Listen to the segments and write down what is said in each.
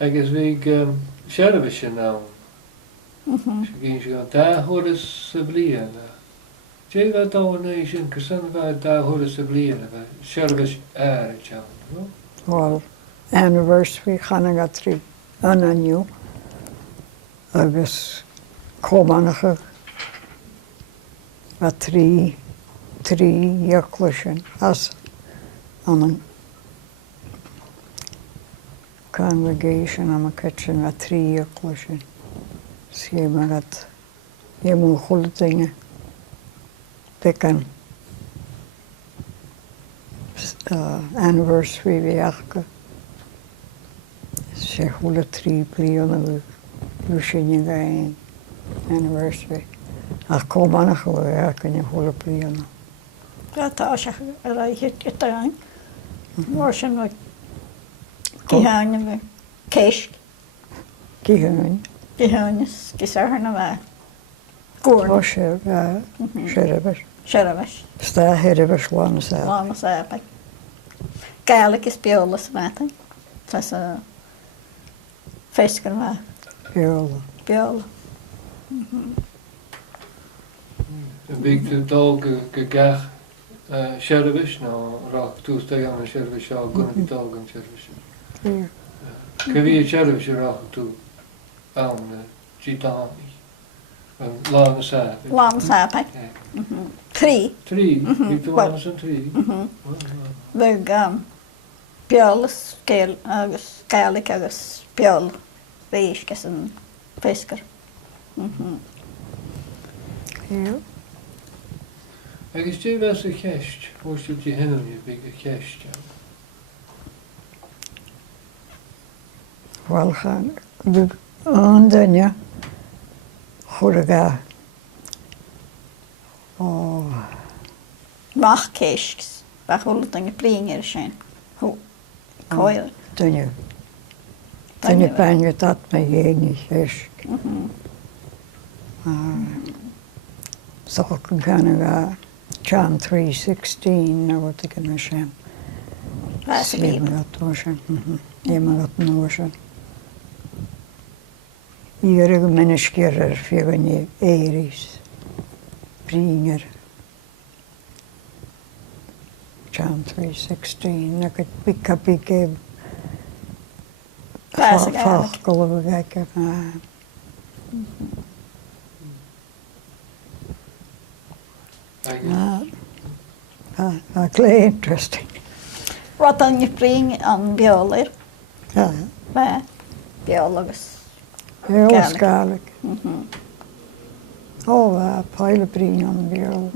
Agus bhí seirbh sin ná. Ginn sé an dáthúras sa bliana. Dé bheith dána sin go san bheith dáthúras sa bliana bheith seirbh air teann, no? Well, anniversary chanaga trí an aniu agus cómanacha a trí iacla as an congregation am a kitchen a trí iacla sin. Sí magat mú chultinge becan anniversary bhíachcha sé chula trí bliana bhú sinne gain anniversary ach cómanacha bhíachcha chula bliana. Tá se a raithir itáin. Mór sin bh cíháine bh céisc. Cíháine? Cíháinis, císartha na bheith. Gúrn. Ó sé bheith, seirbhis. Seirbhis. Stá heirbhis lána sa. Lána sa bheith. Gaelic is beolas bheith. Tás a féiscar bheith. Beola. Beola. Bhí tú dul go gach seirbhis ná rach tústa an seirbhis seo gona bhí dul an seirbhis. Ca bhí seirbhis rach tú an títáí. Lána sa. Lána sa bheith. Trí. Trí? Bhí tú lána san trí? Bhí beolas agus Gaelic agus beol bhéisce san féiscar. Agus dé bheith sa cheist, fórstú tí henúne bhí go cheist. Wel, an duine churaga ó Mach céiscs, bach bhúla an blion ar sin. Coil. duine. Duine bainne dat me dhéine cheist. Soch an canaga John 3:16 na wat ik in sin. Éime nó sin. Íar go miniscir ar fiúine éiris, bríar. John 3:16 na go bicapí géb fach go a bheice. Glé interesting. Rud an je bring an beolir. Ja. Bheith beol agus. Heel Gaelic. Ó peile brín an beol.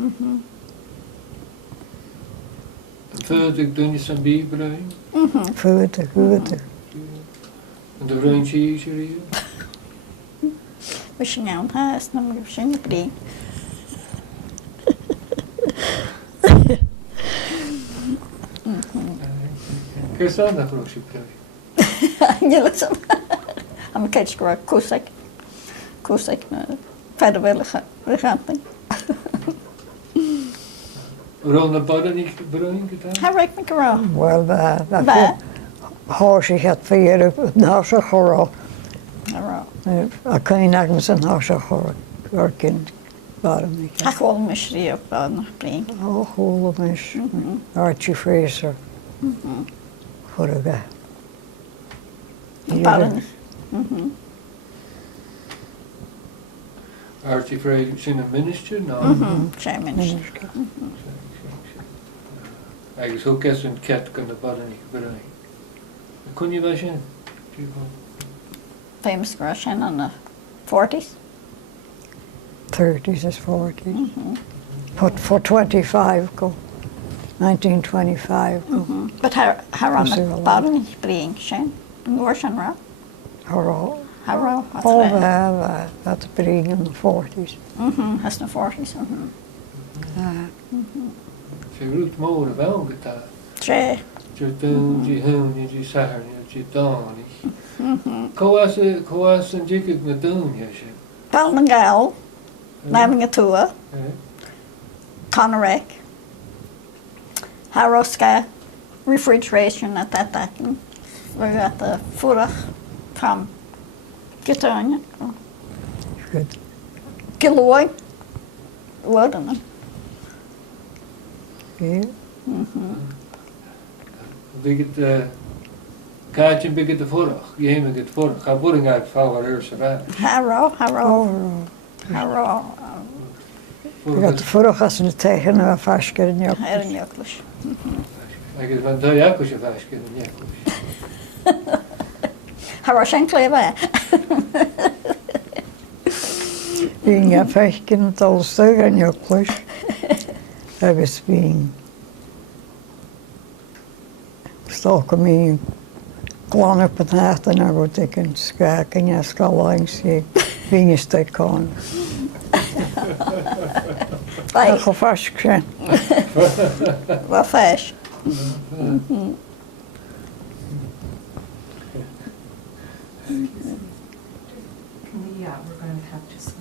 Fuidig dúine san bíbrein? Fuidig. An de bhrein tíos ar ío? Bhí sin an thas na mar sin brín. Cos an nach roi si brein? Níl sam. Am céid go raibh cúsaigh na fedahhéalacha rihanting. Rón na badaní brein go tá? Tá raibh me go rá. Wel, háis het féar ná se chorá. A cain agam san ná se chorá ar cin baramí. Tá chóil me sríomh nach brín. Ó chóla mis Archie Fraser chur a bheith. Baramí. Archie Fraser sin a minister? No. Sé minister. Agus thu ges an cet gan na badaní brein. Cúnne bheith sin? Famous go sin an na 40s. 30s is 40s. But for 25 go. 1925 go. But how an na badaní brín sin? Nóir sin rá? Hará. Hará. Ó that's brín in the 40s. Has na 40s. Sé rút mór a bhean go tá. Sé. Dí dún, dí húne, dí saharne, dí dáni. Cóas an dígad na dúne sin? Bal na gael, naiming a tua, Conarec, Haroska, refrigeration at that time. we got the furach from Gitania. Good. Kiloi. Wording. Yeah. Bigget kaartje bigget de vorige. Je hebt het vorige. Ga boering uit vouwen eerst eruit. Harrow. Ik had de vorige als een tegen een vastkeer niet op. Herniaklish. Ik heb van de jakosje vastkeer in jakosje. Harrow Shanklever. Being a vastkeer het al stuk en je klus. Dat was being. Stoken me klaar op het hart en dan word ik een schaak en je skal langs je vingerstek kan. Ik ga vastkeer. Wat fast. We're going to have to